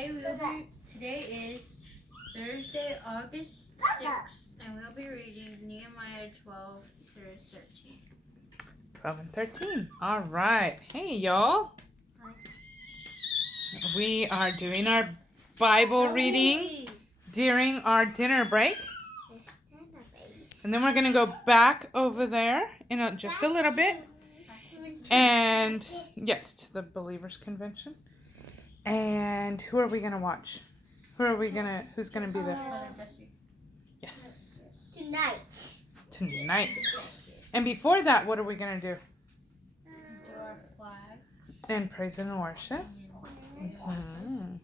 Today is Thursday, August 6th, and we'll be reading Nehemiah 12 through 13. 12 and 13. All right. Hey, y'all. Hi. We are doing our Bible reading during our dinner break. And then we're going to go back over there in just a little bit. And, yes, to the Believers Convention. And who are we going to watch? Who's going to be there? Yes. Tonight. And before that, what are we going to do? Do our flag. And praise and worship. Mm-hmm.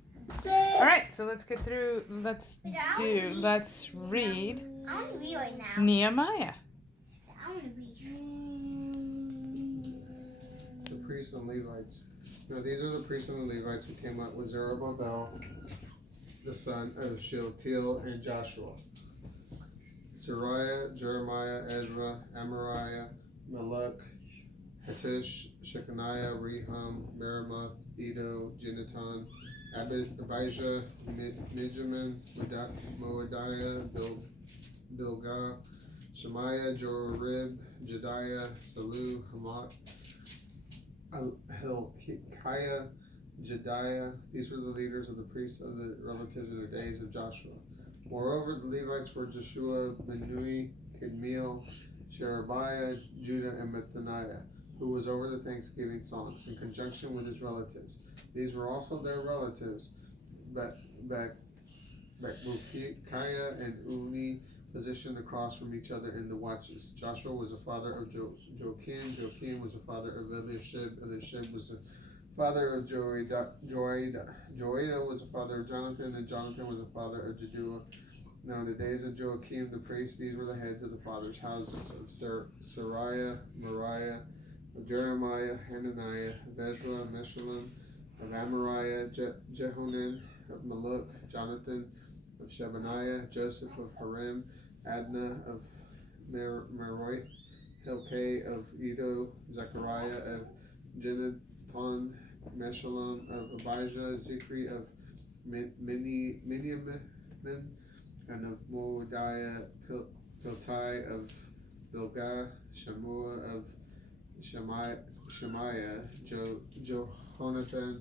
All right, so let's get through. Let's read I want to read right now. Nehemiah. I want to read. The priests and Levites. Now these are the priests and the Levites who came up with Zerubbabel, the son of Shealtiel, and Joshua. Sariah, Jeremiah, Ezra, Amariah, Maluk, Hattush, Shechaniah, Rehum, Meremoth, Edo, Ginatan, Abijah, Mijamin, Moadiah, Bilgah, Shemaiah, Jorib, Jediah, Salu, Hamat, Hilkiah, Jediah. These were the leaders of the priests of the relatives of the days of Joshua. Moreover, the Levites were Joshua, Benui, Kadmiel, Sherebiah, Judah, and Methaniah, who was over the Thanksgiving songs, in conjunction with his relatives. These were also their relatives, Bakbukiah and Uni, positioned across from each other in the watches. Joshua was the father of Joachim. Joachim was the father of Eliashib. Eliashib was the father of Joiada. Joiada was the father of Jonathan, and Jonathan was the father of Jaddua. Now in the days of Joachim the priest, these were the heads of the fathers' houses of Sariah, Moriah, of Jeremiah, Hananiah, of Ezra, Meshullam, of Amariah, Jehonan, of Maluk, Jonathan, of Shebaniah, Joseph of Harim, Adnah of Meroith, Hilkeh of Edo, Zechariah of Jeneton, Meshullam of Abijah, Zikri of Miniamin, and of Moadiah, Piltai of Bilgah, Shamua of Shemaiah, Johonathan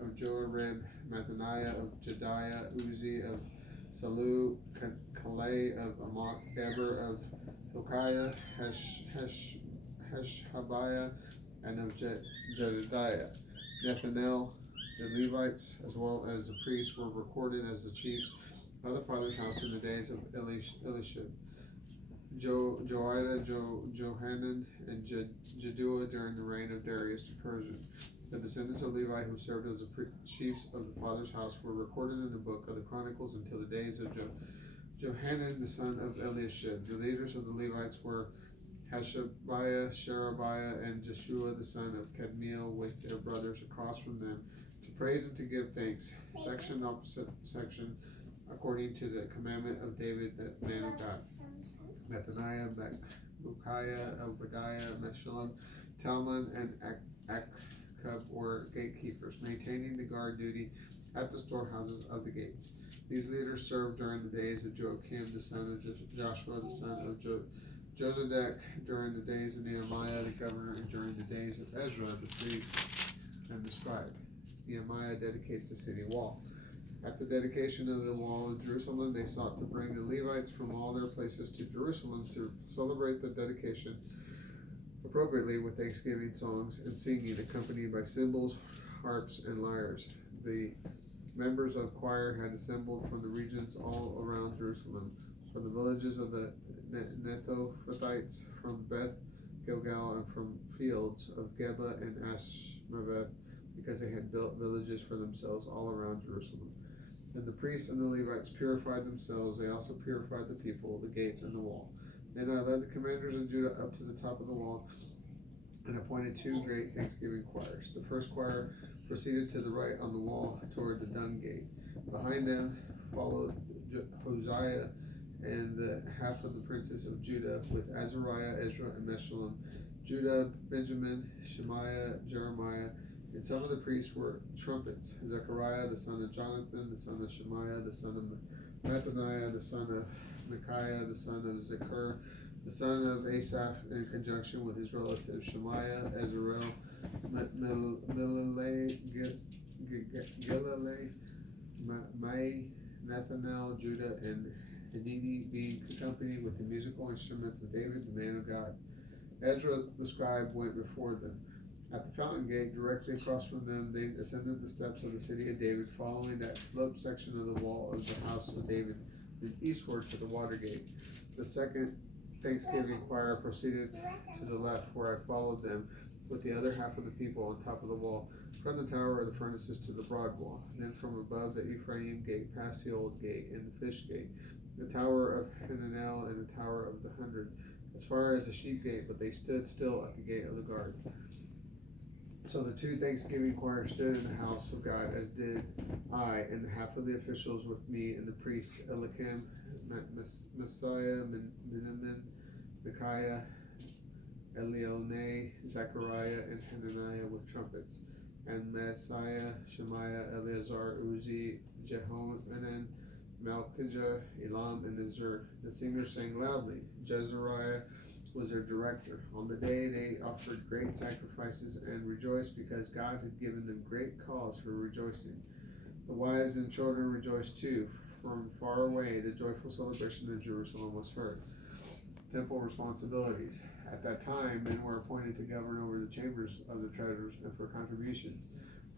of Jorib, Methaniah of Jediah, Uzi of Salu, Kaleh of Amok, Eber of Hilkiah, Heshabiah, and of Jedidiah. Nethanel, the Levites, as well as the priests, were recorded as the chiefs of the father's house in the days of Eliashib. Joiada, Johanan, and Jaddua during the reign of Darius the Persian. The descendants of Levi who served as the chiefs of the father's house were recorded in the book of the Chronicles until the days of Johanan the son of Eliashib. The leaders of the Levites were Hashabiah, Sherebiah, and Joshua the son of Kadmiel with their brothers across from them, to praise and to give thanks. Section opposite section, according to the commandment of David, that man of God. Methaniah, Bakbukiah, Obadiah, Meshullam, Talmon, and Akkub were gatekeepers, maintaining the guard duty at the storehouses of the gates. These leaders served during the days of Joachim, the son of Joshua, the son of Josedek, during the days of Nehemiah, the governor, and during the days of Ezra, the priest and the scribe. Nehemiah dedicates the city wall. At the dedication of the wall of Jerusalem, they sought to bring the Levites from all their places to Jerusalem to celebrate the dedication appropriately with thanksgiving songs and singing, accompanied by cymbals, harps, and lyres. The members of choir had assembled from the regions all around Jerusalem, from the villages of the Netophathites, from Beth Gilgal, and from fields of Geba and Ashmaveth, because they had built villages for themselves all around Jerusalem. Then the priests and the Levites purified themselves. They also purified the people, the gates, and the wall. Then I led the commanders of Judah up to the top of the wall and appointed two great thanksgiving choirs. The first choir proceeded to the right on the wall toward the dung gate. Behind them followed Hosea and the half of the princes of Judah, with Azariah, Ezra, and Meshullam, Judah, Benjamin, Shemaiah, Jeremiah, And some of the priests were trumpets: Zechariah the son of Jonathan, the son of Shemaiah, the son of Mattaniah, the son of Micaiah, the son of Zechur, the son of Asaph, in conjunction with his relatives Shemaiah, Azarel, Milalai, Gilalai, Mai, Nathanael, Judah, and Hanini, being accompanied with the musical instruments of David, the man of God. Ezra the scribe went before them. At the fountain gate, directly across from them, they ascended the steps of the city of David, following that sloped section of the wall of the house of David, then eastward to the water gate. The second Thanksgiving choir proceeded to the left, where I followed them, with the other half of the people on top of the wall, from the tower of the furnaces to the broad wall, then from above the Ephraim gate, past the old gate and the fish gate, the tower of Hananel and the tower of the 100, as far as the sheep gate, but they stood still at the gate of the guard. So the two Thanksgiving choirs stood in the house of God, as did I, and the half of the officials with me, and the priests Eliakim, Messiah, Miniamin, Micaiah, Elionai, Zechariah, and Hananiah with trumpets, and Messiah, Shemaiah, Eleazar, Uzi, Jehohanan, Malchijah, Elam, and Azur. The singers sang loudly. Jezariah was their director. On the day they offered great sacrifices and rejoiced, because God had given them great cause for rejoicing. The wives and children rejoiced too. From far away, the joyful celebration of Jerusalem was heard. Temple responsibilities. At that time, men were appointed to govern over the chambers of the treasures and for contributions,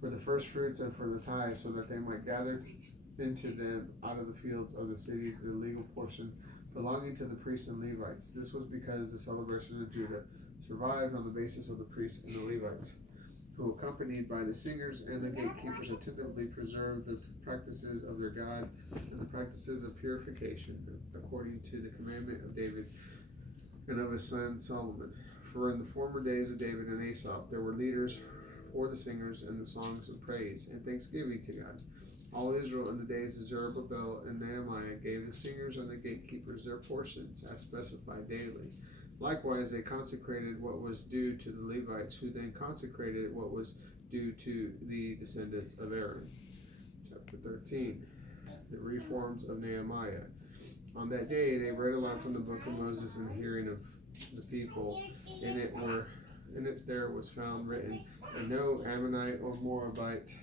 for the first fruits and for the tithes, so that they might gather into them out of the fields of the cities the legal portion belonging to the priests and Levites. This was because the celebration of Judah survived on the basis of the priests and the Levites, who, accompanied by the singers and the gatekeepers, attentively preserved the practices of their God and the practices of purification, according to the commandment of David and of his son Solomon. For in the former days of David and Asaph, there were leaders for the singers and the songs of praise and thanksgiving to God. All Israel in the days of Zerubbabel and Nehemiah gave the singers and the gatekeepers their portions, as specified daily. Likewise, they consecrated what was due to the Levites, who then consecrated what was due to the descendants of Aaron. Chapter 13. The reforms of Nehemiah. On that day, they read aloud from the book of Moses in the hearing of the people. In it there was found written, and no Ammonite or Moabite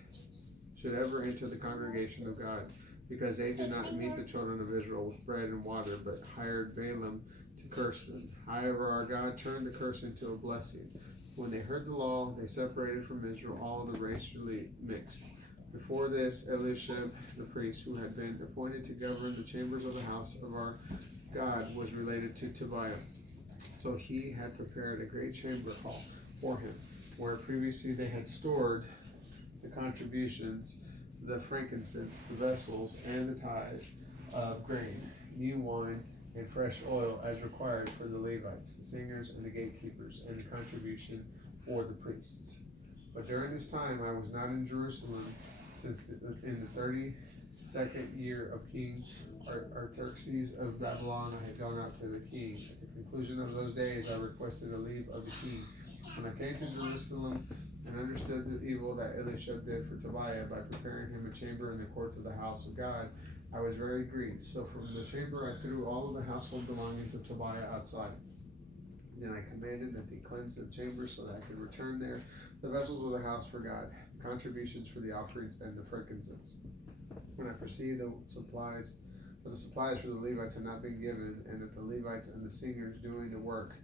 should ever enter the congregation of God, because they did not meet the children of Israel with bread and water, but hired Balaam to curse them. However, our God turned the curse into a blessing. When they heard the law, they separated from Israel all the racially mixed. Before this, Eliashib the priest, who had been appointed to govern the chambers of the house of our God, was related to Tobiah. So he had prepared a great chamber hall for him, where previously they had stored the contributions, the frankincense, the vessels, and the tithes of grain, new wine, and fresh oil, as required for the Levites, the singers, and the gatekeepers, and the contribution for the priests. But during this time I was not in Jerusalem, since in the 32nd year of King Artaxerxes of Babylon I had gone out to the king. At the conclusion of those days I requested a leave of the king. When I came to Jerusalem and understood the evil that Eliashib did for Tobiah by preparing him a chamber in the courts of the house of God, I was very grieved. So from the chamber I threw all of the household belongings of Tobiah outside. Then I commanded that they cleanse the chamber, so that I could return there the vessels of the house for God, the contributions for the offerings, and the frankincense. When I perceived that the supplies for the Levites had not been given, and that the Levites and the singers doing the work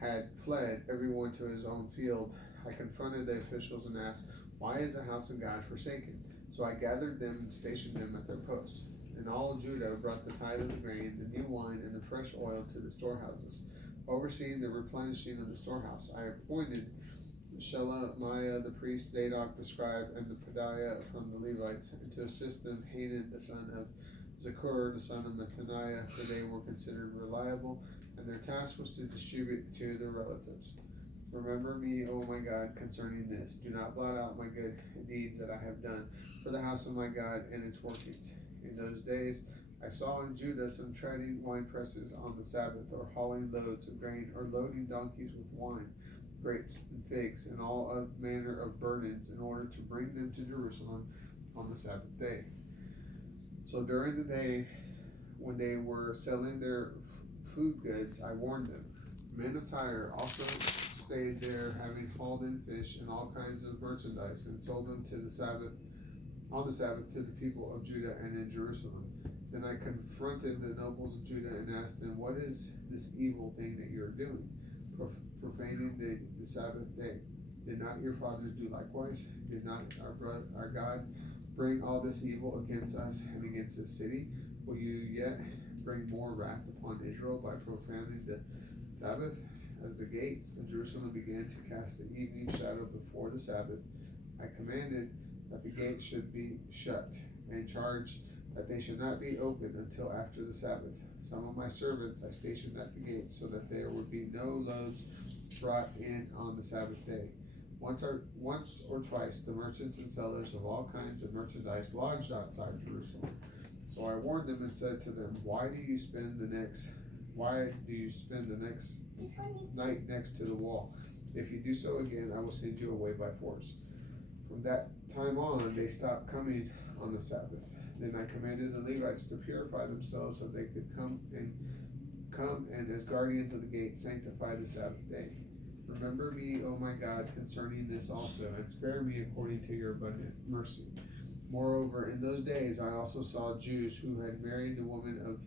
had fled, everyone to his own field, I confronted the officials and asked, "Why is the house of God forsaken?" So I gathered them and stationed them at their posts. And all Judah brought the tithe of the grain, the new wine, and the fresh oil to the storehouses. Overseeing the replenishing of the storehouse, I appointed Shelemiah the priest, Zadok the scribe, and the Pedaiah from the Levites, and to assist them Hanan the son of Zakur, the son of Mattaniah, for they were considered reliable, and their task was to distribute to their relatives. Remember me, O my God, concerning this. Do not blot out my good deeds that I have done for the house of my God and its workings. In those days I saw in Judah some treading wine presses on the Sabbath, or hauling loads of grain, or loading donkeys with wine. grapes and figs, and all other manner of burdens, in order to bring them to Jerusalem on the Sabbath day. So during the day, when they were selling their food goods, I warned them. Men of Tyre also stayed there, having hauled in fish and all kinds of merchandise, and sold them on the Sabbath to the people of Judah and in Jerusalem. Then I confronted the nobles of Judah and asked them, "What is this evil thing that you are doing, profaning the Sabbath day? Did not your fathers do likewise? Did not our God bring all this evil against us and against this city? Will you yet bring more wrath upon Israel by profaning the Sabbath?" As the gates of Jerusalem began to cast the evening shadow before the Sabbath, I commanded that the gates should be shut, and charged that they should not be opened until after the Sabbath. Some of my servants I stationed at the gates, so that there would be no loads brought in on the Sabbath day. Once or twice the merchants and sellers of all kinds of merchandise lodged outside Jerusalem. So I warned them and said to them, Why do you spend the next night next to the wall? If you do so again, I will send you away by force. From that time on, they stopped coming on the Sabbath. Then I commanded the Levites to purify themselves, so they could come and as guardians of the gate sanctify the Sabbath day. Remember me, O my God, concerning this also, and spare me according to your abundant mercy. Moreover, in those days I also saw Jews who had married the women of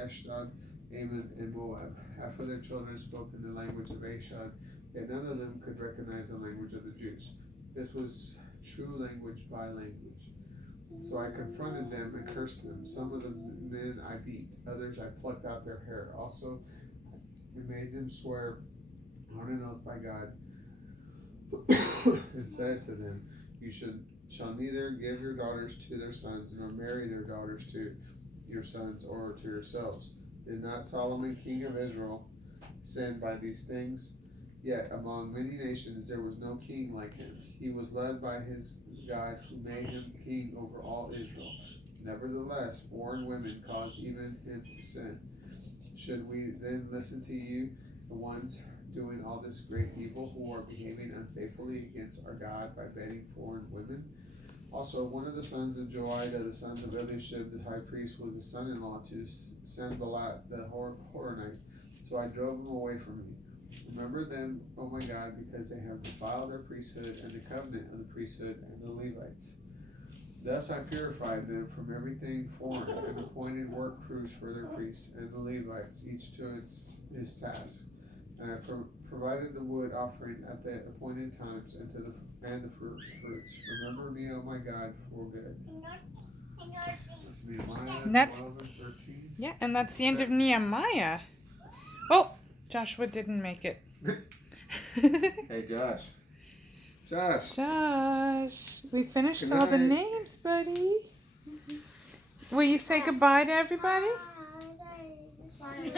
Ashdod, Ammon, and Moab. Half of their children spoke in the language of Ashdod, yet none of them could recognize the language of the Jews. This was true language by language. So I confronted them and cursed them. Some of the men I beat, others I plucked out their hair. Also, I made them swear on an oath by God, and said to them, You shall neither give your daughters to their sons, nor marry their daughters to your sons or to yourselves. Did not Solomon, king of Israel, sin by these things? Yet among many nations there was no king like him. He was led by his God, who made him king over all Israel. Nevertheless, foreign women caused even him to sin. Should we then listen to you, the ones doing all this great evil, who are behaving unfaithfully against our God by bedding foreign women? Also, one of the sons of Joiada, the sons of Eliashib, the high priest, was the son-in-law to Sanballat the Horonite. So I drove him away from me. Remember them, O my God, because they have defiled their priesthood and the covenant of the priesthood and the Levites. Thus I purified them from everything foreign, and appointed work crews for their priests and the Levites, each to his task. And I provided the wood offering at the appointed times, and the fruits. Remember me, O my God, for good. That's Nehemiah 12 and 13. Yeah, and that's the end of Nehemiah. Oh, Joshua didn't make it. Hey, Josh. Josh, we finished Good all the night. names, buddy. Will you say goodbye to everybody? Bye.